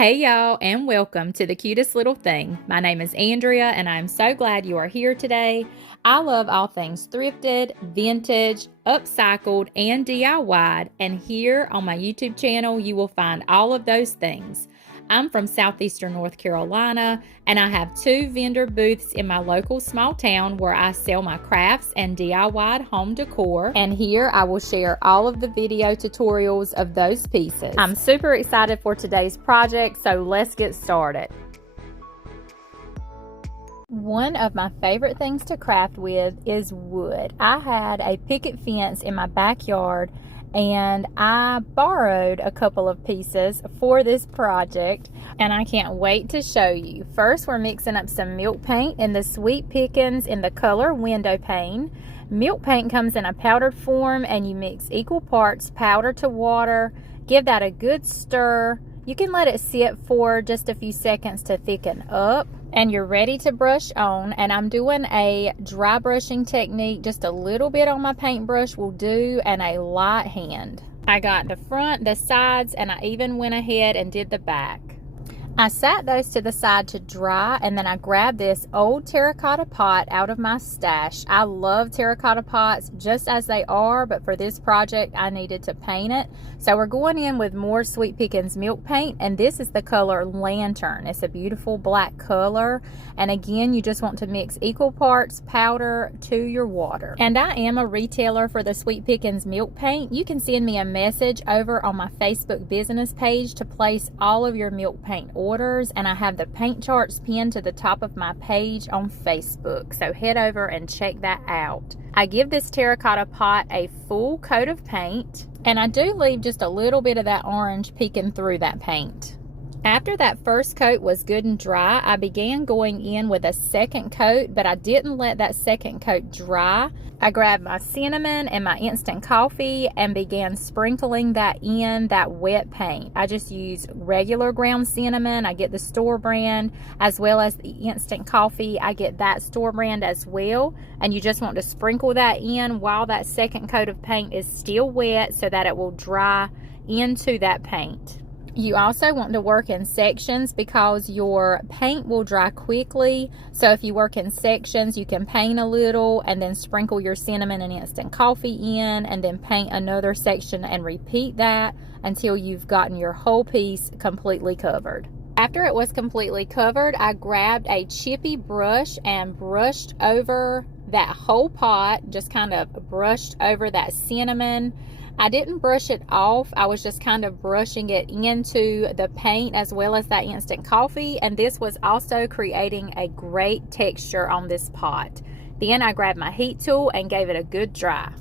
Hey y'all, and welcome to The Cutest Little Thing. My name is Andrea, and I'm so glad you are here today. I love all things thrifted, vintage, upcycled, and DIY'd, and here on my YouTube channel, you will find all of those things. I'm from southeastern North Carolina, and I have 2 vendor booths in my local small town where I sell my crafts and DIY home decor. And here I will share all of the video tutorials of those pieces. I'm super excited for today's project, so let's get started. One of my favorite things to craft with is wood. I had a picket fence in my backyard, and I borrowed a couple of pieces for this project, and I can't wait to show you. First, we're mixing up some milk paint in the Sweet Pickins in the color Window Pane. Milk paint comes in a powdered form, and you mix equal parts powder to water. Give that a good stir. You can let it sit for just a few seconds to thicken up, and you're ready to brush on. And I'm doing a dry brushing technique. Just a little bit on my paintbrush will do, and a light hand. I got the front, the sides, and I even went ahead and did the back. I sat those to the side to dry, and then I grabbed this old terracotta pot out of my stash. I love terracotta pots just as they are, but for this project I needed to paint it. So we're going in with more Sweet Pickins milk paint, and this is the color Lantern. It's a beautiful black color, and again, you just want to mix equal parts powder to your water. And I am a retailer for the Sweet Pickins milk paint. You can send me a message over on my Facebook business page to place all of your milk paint orders, and I have the paint charts pinned to the top of my page on Facebook, so head over and check that out. I give this terracotta pot a full coat of paint, and I do leave just a little bit of that orange peeking through that paint. After that first coat was good and dry, I began going in with a second coat, but I didn't let that second coat dry. I grabbed my cinnamon and my instant coffee and began sprinkling that in that wet paint. I just use regular ground cinnamon. I get the store brand, as well as the instant coffee. I get that store brand as well. And you just want to sprinkle that in while that second coat of paint is still wet so that it will dry into that paint. You also want to work in sections because your paint will dry quickly. So if you work in sections, you can paint a little and then sprinkle your cinnamon and instant coffee in, and then paint another section and repeat that until you've gotten your whole piece completely covered. After it was completely covered, I grabbed a chippy brush and brushed over that whole pot, just kind of brushed over that cinnamon. I didn't brush it off. I was just kind of brushing it into the paint as well as that instant coffee, and this was also creating a great texture on this pot. Then I grabbed my heat tool and gave it a good dry.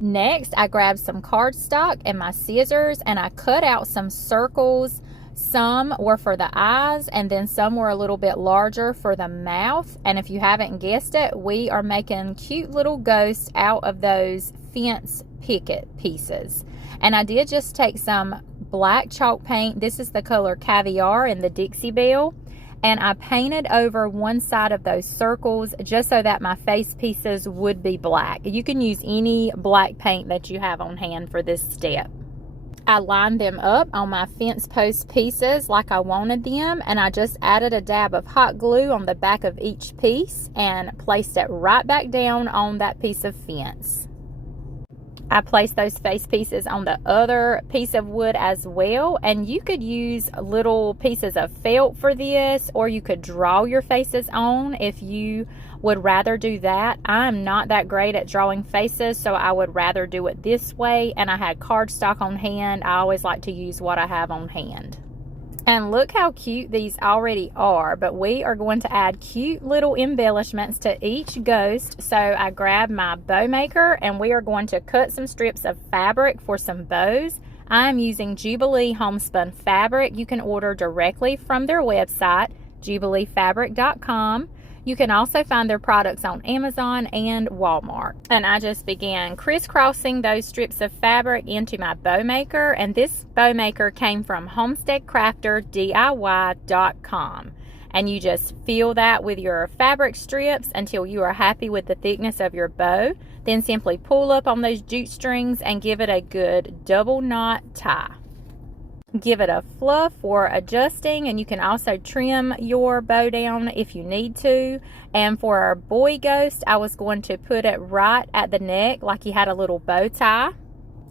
Next, I grabbed some cardstock and my scissors, and I cut out some circles. Some were for the eyes, and then some were a little bit larger for the mouth. And if you haven't guessed it, we are making cute little ghosts out of those fence picket pieces. And I did just take some black chalk paint. This is the color Caviar in the Dixie Belle, and I painted over one side of those circles just so that my face pieces would be black. You can use any black paint that you have on hand for this step. I lined them up on my fence post pieces like I wanted them, and I just added a dab of hot glue on the back of each piece and placed it right back down on that piece of fence. I placed those face pieces on the other piece of wood as well, and you could use little pieces of felt for this, or you could draw your faces on if you would rather do that. I'm not that great at drawing faces, so I would rather do it this way, and I had cardstock on hand. I always like to use what I have on hand. And look how cute these already are, but we are going to add cute little embellishments to each ghost. So I grabbed my bow maker, and we are going to cut some strips of fabric for some bows. I'm using Jubilee homespun fabric. You can order directly from their website, jubileefabric.com. You can also find their products on Amazon and Walmart. And I just began crisscrossing those strips of fabric into my bow maker, and this bow maker came from homesteadcrafterdiy.com. And you just fill that with your fabric strips until you are happy with the thickness of your bow. Then simply pull up on those jute strings and give it a good double knot tie. Give it a fluff for adjusting, and you can also trim your bow down if you need to. And for our boy ghost, I was going to put it right at the neck like he had a little bow tie.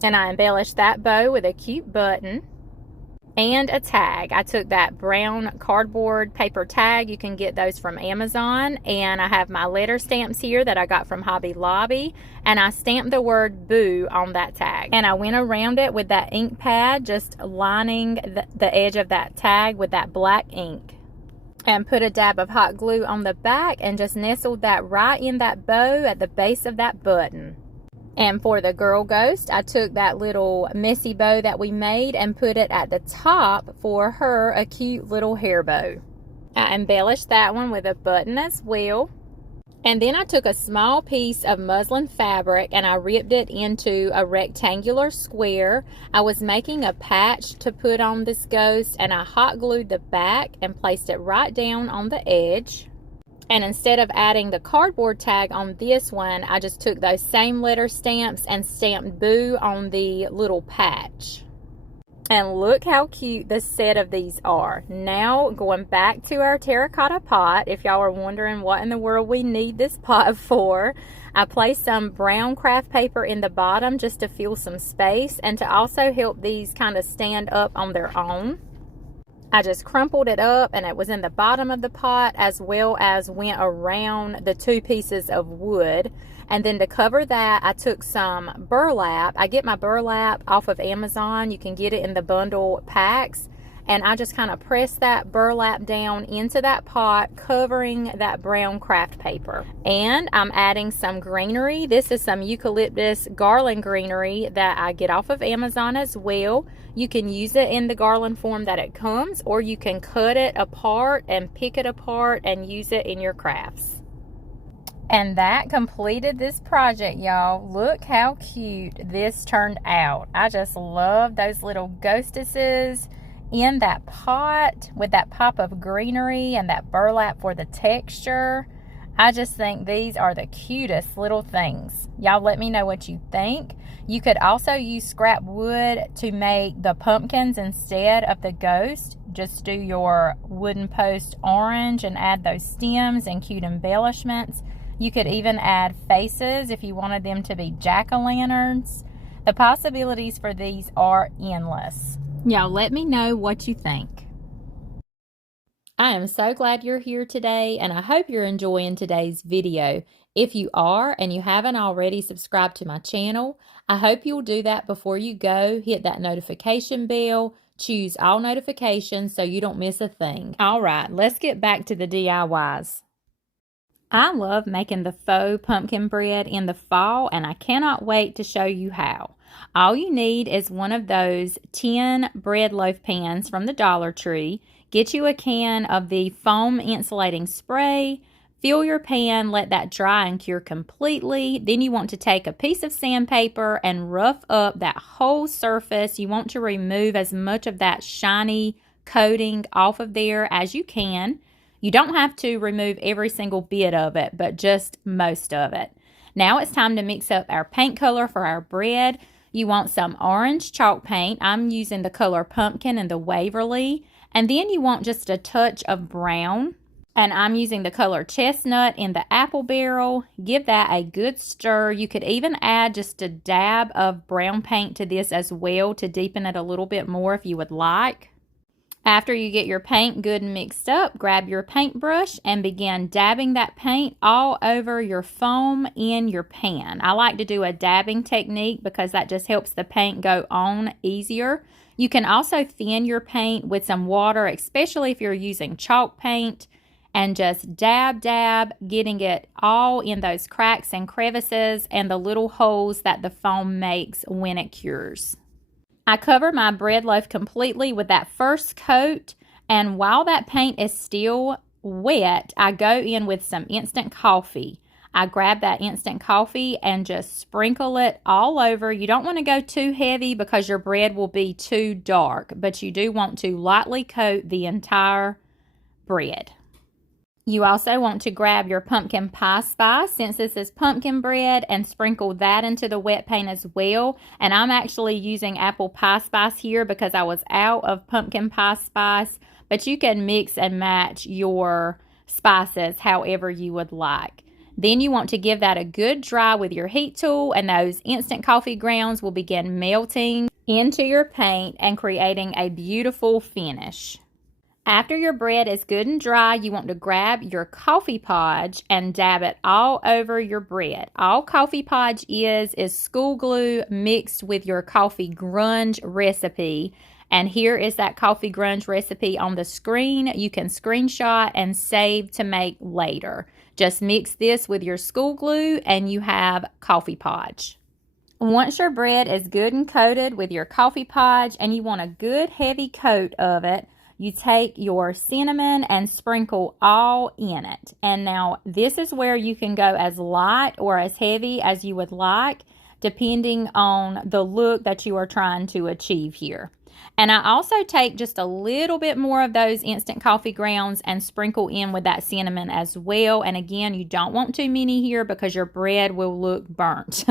And I embellished that bow with a cute button and a tag. I took that brown cardboard paper tag. You can get those from Amazon. And I have my letter stamps here that I got from Hobby Lobby. And I stamped the word boo on that tag. And I went around it with that ink pad, just lining the edge of that tag with that black ink. And put a dab of hot glue on the back and just nestled that right in that bow at the base of that button. And for the girl ghost, I took that little messy bow that we made and put it at the top for her, a cute little hair bow. I embellished that one with a button as well. And then I took a small piece of muslin fabric and I ripped it into a rectangular square. I was making a patch to put on this ghost, and I hot glued the back and placed it right down on the edge. And instead of adding the cardboard tag on this one, I just took those same letter stamps and stamped boo on the little patch. And look how cute the set of these are. Now, going back to our terracotta pot, if y'all are wondering what in the world we need this pot for, I placed some brown craft paper in the bottom just to fill some space and to also help these kind of stand up on their own. I just crumpled it up and it was in the bottom of the pot, as well as went around the two pieces of wood. And then to cover that, I took some burlap. I get my burlap off of Amazon. You can get it in the bundle packs. And I just kind of press that burlap down into that pot, covering that brown craft paper. And I'm adding some greenery. This is some eucalyptus garland greenery that I get off of Amazon as well. You can use it in the garland form that it comes, or you can cut it apart and pick it apart and use it in your crafts. And that completed this project, y'all. Look how cute this turned out. I just love those little ghostesses in that pot with that pop of greenery and that burlap for the texture. I just think these are the cutest little things. Y'all let me know what you think. You could also use scrap wood to make the pumpkins instead of the ghost. Just do your wooden post orange and add those stems and cute embellishments. You could even add faces if you wanted them to be jack-o'-lanterns. The possibilities for these are endless. Y'all let me know what you think. I am so glad you're here today, and I hope you're enjoying today's video. If you are and you haven't already subscribed to my channel, I hope you'll do that before you go. Hit that notification bell, choose all notifications so you don't miss a thing. All right, let's get back to the DIYs. I love making the faux pumpkin bread in the fall, and I cannot wait to show you how. All you need is one of those tin bread loaf pans from the Dollar Tree. Get you a can of the foam insulating spray. Fill your pan, let that dry and cure completely. Then you want to take a piece of sandpaper and rough up that whole surface. You want to remove as much of that shiny coating off of there as you can. You don't have to remove every single bit of it, but just most of it. Now it's time to mix up our paint color for our bread. You want some orange chalk paint. I'm using the color pumpkin and the Waverly. And then you want just a touch of brown. And I'm using the color chestnut in the apple barrel. Give that a good stir. You could even add just a dab of brown paint to this as well to deepen it a little bit more if you would like. After you get your paint good and mixed up, grab your paintbrush and begin dabbing that paint all over your foam in your pan. I like to do a dabbing technique because that just helps the paint go on easier. You can also thin your paint with some water, especially if you're using chalk paint, and just dab, getting it all in those cracks and crevices and the little holes that the foam makes when it cures. I cover my bread loaf completely with that first coat, and while that paint is still wet, I go in with some instant coffee. I grab that instant coffee and just sprinkle it all over. You don't want to go too heavy because your bread will be too dark, but you do want to lightly coat the entire bread. You also want to grab your pumpkin pie spice, since this is pumpkin bread, and sprinkle that into the wet paint as well. And I'm actually using apple pie spice here because I was out of pumpkin pie spice, but you can mix and match your spices however you would like. Then you want to give that a good dry with your heat tool, and those instant coffee grounds will begin melting into your paint and creating a beautiful finish. After your bread is good and dry, you want to grab your coffee podge and dab it all over your bread. All coffee podge is school glue mixed with your coffee grunge recipe. And here is that coffee grunge recipe on the screen. You can screenshot and save to make later. Just mix this with your school glue and you have coffee podge. Once your bread is good and coated with your coffee podge and you want a good heavy coat of it, you take your cinnamon and sprinkle all in it. And now this is where you can go as light or as heavy as you would like, depending on the look that you are trying to achieve here. And I also take just a little bit more of those instant coffee grounds and sprinkle in with that cinnamon as well. And again, you don't want too many here because your bread will look burnt.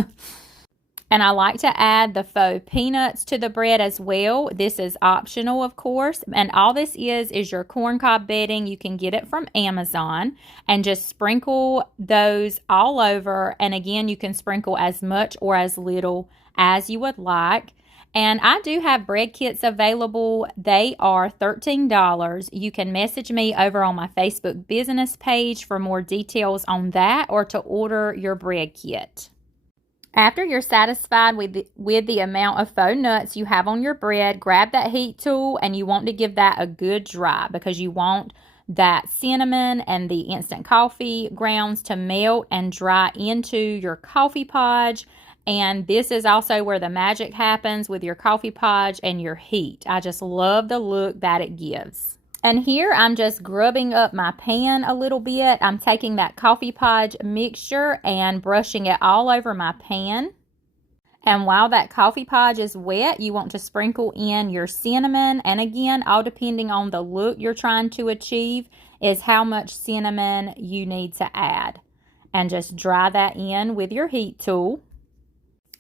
And I like to add the faux peanuts to the bread as well. This is optional, of course. And all this is your corncob bedding. You can get it from Amazon. And just sprinkle those all over. And again, you can sprinkle as much or as little as you would like. And I do have bread kits available. They are $13. You can message me over on my Facebook business page for more details on that, or to order your bread kit. After you're satisfied with the amount of faux nuts you have on your bread, grab that heat tool and you want to give that a good dry, because you want that cinnamon and the instant coffee grounds to melt and dry into your coffee podge. And this is also where the magic happens with your coffee podge and your heat. I just love the look that it gives. And here I'm just grubbing up my pan a little bit. I'm taking that coffee podge mixture and brushing it all over my pan. And while that coffee podge is wet, you want to sprinkle in your cinnamon. And again, all depending on the look you're trying to achieve is how much cinnamon you need to add. And just dry that in with your heat tool.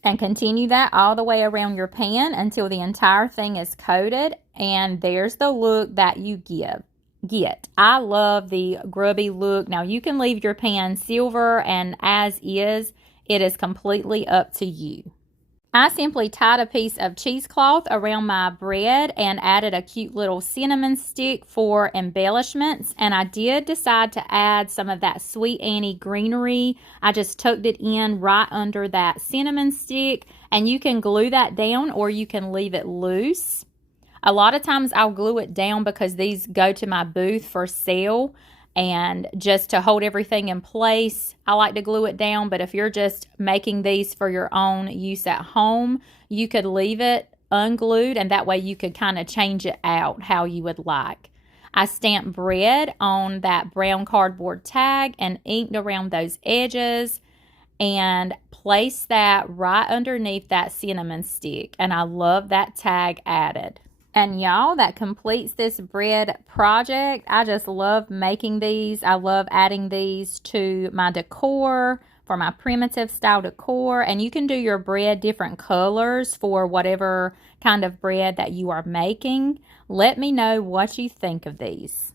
And continue that all the way around your pan until the entire thing is coated. And there's the look that you get. I love the grubby look. Now you can leave your pan silver and as is. It is completely up to you. I simply tied a piece of cheesecloth around my bread and added a cute little cinnamon stick for embellishments. And I did decide to add some of that Sweet Annie greenery. I just tucked it in right under that cinnamon stick. And you can glue that down or you can leave it loose. A lot of times I'll glue it down because these go to my booth for sale. And just to hold everything in place, I like to glue it down. But if you're just making these for your own use at home, you could leave it unglued, and that way you could kind of change it out how you would like. I stamped bread on that brown cardboard tag and inked around those edges and placed that right underneath that cinnamon stick. And I love that tag added. And y'all, that completes this bread project. I just love making these. I love adding these to my decor, for my primitive style decor. And you can do your bread different colors for whatever kind of bread that you are making. Let me know what you think of these.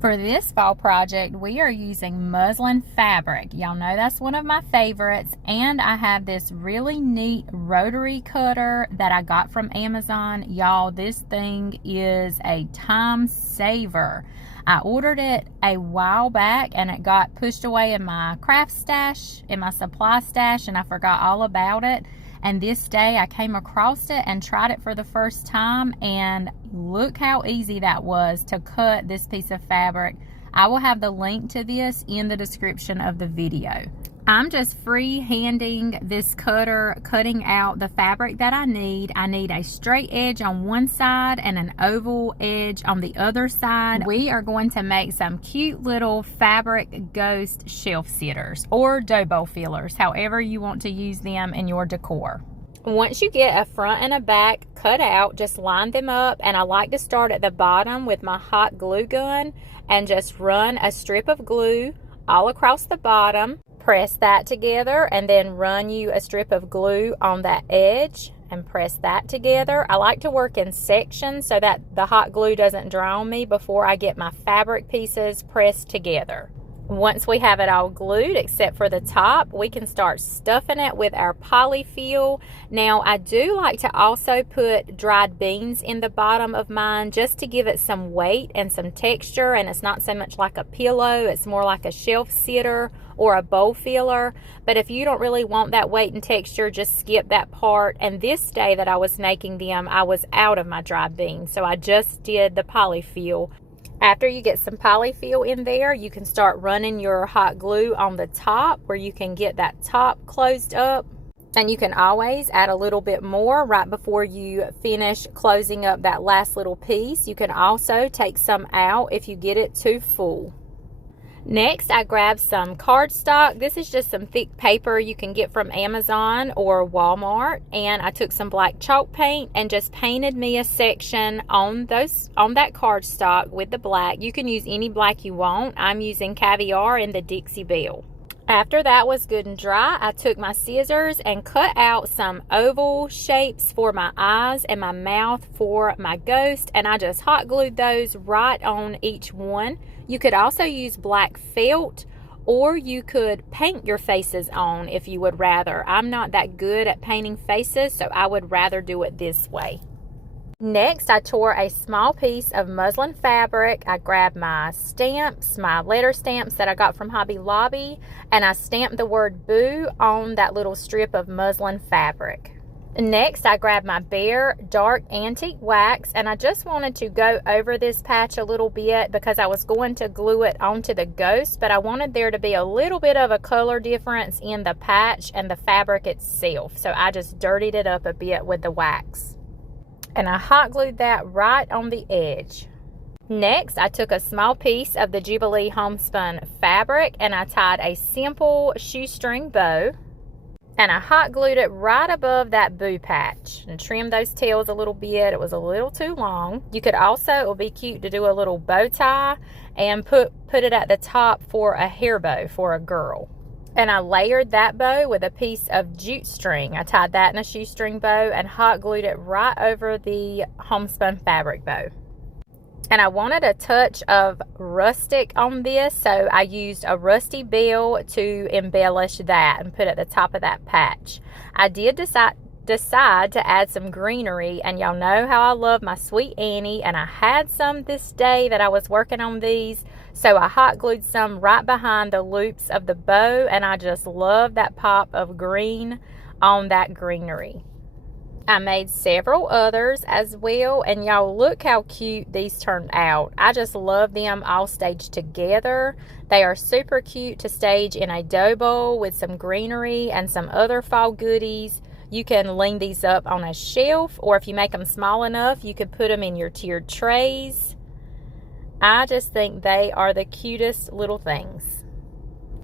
For this fall project, we are using muslin fabric. Y'all know that's one of my favorites. And I have this really neat rotary cutter that I got from Amazon. Y'all, this thing is a time saver. I ordered it a while back and it got pushed away in my craft stash, in my supply stash, and I forgot all about it. And this day I came across it and tried it for the first time, and look how easy that was to cut this piece of fabric. I will have the link to this in the description of the video. I'm just free-handing this cutter, cutting out the fabric that I need. I need a straight edge on one side and an oval edge on the other side. We are going to make some cute little fabric ghost shelf sitters or dough bowl fillers, however you want to use them in your decor. Once you get a front and a back cut out, just line them up, and I like to start at the bottom with my hot glue gun and just run a strip of glue all across the bottom. Press that together and then run you a strip of glue on that edge and press that together. I like to work in sections so that the hot glue doesn't dry on me before I get my fabric pieces pressed together. Once we have it all glued except for the top, we can start stuffing it with our polyfill. Now, I do like to also put dried beans in the bottom of mine just to give it some weight and some texture, and it's not so much like a pillow, it's more like a shelf sitter or a bowl filler. But if you don't really want that weight and texture, just skip that part. And this day that I was making them, I was out of my dried beans, so I just did the polyfill. After you get some polyfill in there, you can start running your hot glue on the top where you can get that top closed up. And you can always add a little bit more right before you finish closing up that last little piece. You can also take some out if you get it too full. Next, I grabbed some cardstock. This is just some thick paper you can get from Amazon or Walmart. And I took some black chalk paint and just painted me a section on that cardstock with the black. You can use any black you want. I'm using Caviar in the Dixie Belle. After that was good and dry, I took my scissors and cut out some oval shapes for my eyes and my mouth for my ghost, and I just hot glued those right on each one. You could also use black felt, or you could paint your faces on if you would rather. I'm not that good at painting faces, so I would rather do it this way. Next, I tore a small piece of muslin fabric. I grabbed my stamps, my letter stamps that I got from Hobby Lobby, and I stamped the word boo on that little strip of muslin fabric. Next, I grabbed my bare dark antique wax, and I just wanted to go over this patch a little bit because I was going to glue it onto the ghost, but I wanted there to be a little bit of a color difference in the patch and the fabric itself, so I just dirtied it up a bit with the wax. And I hot glued that right on the edge. Next, I took a small piece of the Jubilee homespun fabric and I tied a simple shoestring bow. And I hot glued it right above that boo patch and trimmed those tails a little bit. It was a little too long. You could also, it would be cute to do a little bow tie and put it at the top for a hair bow for a girl. And I layered that bow with a piece of jute string. I tied that in a shoestring bow and hot glued it right over the homespun fabric bow. And I wanted a touch of rustic on this, so I used a rusty bell to embellish that and put at the top of that patch. I did decide to add some greenery, and y'all know how I love my Sweet Annie, and I had some this day that I was working on these, so I hot glued some right behind the loops of the bow, and I just love that pop of green on that greenery. I made several others as well, and y'all look how cute these turned out. I just love them all staged together. They are super cute to stage in a dough bowl with some greenery and some other fall goodies. You can lean these up on a shelf, or if you make them small enough, you could put them in your tiered trays. I just think they are the cutest little things.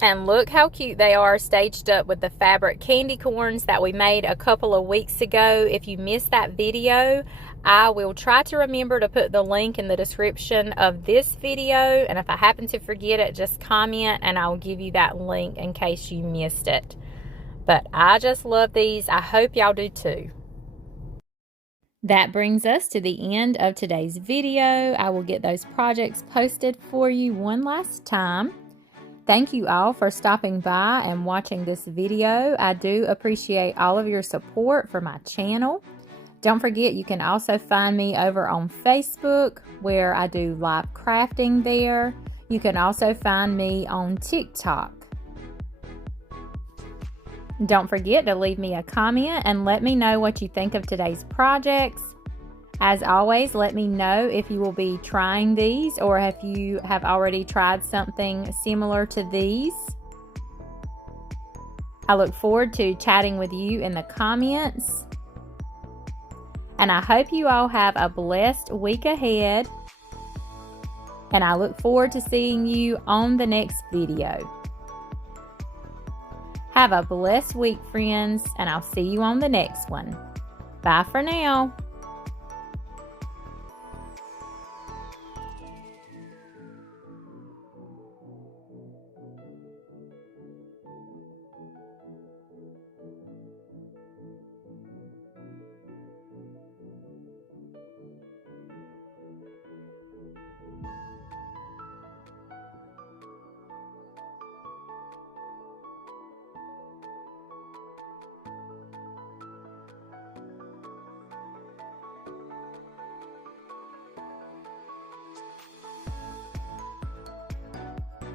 And look how cute they are staged up with the fabric candy corns that we made a couple of weeks ago. If you missed that video, I will try to remember to put the link in the description of this video. And if I happen to forget it, just comment and I'll give you that link in case you missed it. But I just love these. I hope y'all do too. That brings us to the end of today's video. I will get those projects posted for you one last time. Thank you all for stopping by and watching this video. I do appreciate all of your support for my channel. Don't forget, you can also find me over on Facebook where I do live crafting there. You can also find me on TikTok. Don't forget to leave me a comment and let me know what you think of today's projects. As always, let me know if you will be trying these or if you have already tried something similar to these. I look forward to chatting with you in the comments. And I hope you all have a blessed week ahead. And I look forward to seeing you on the next video. Have a blessed week, friends, and I'll see you on the next one. Bye for now.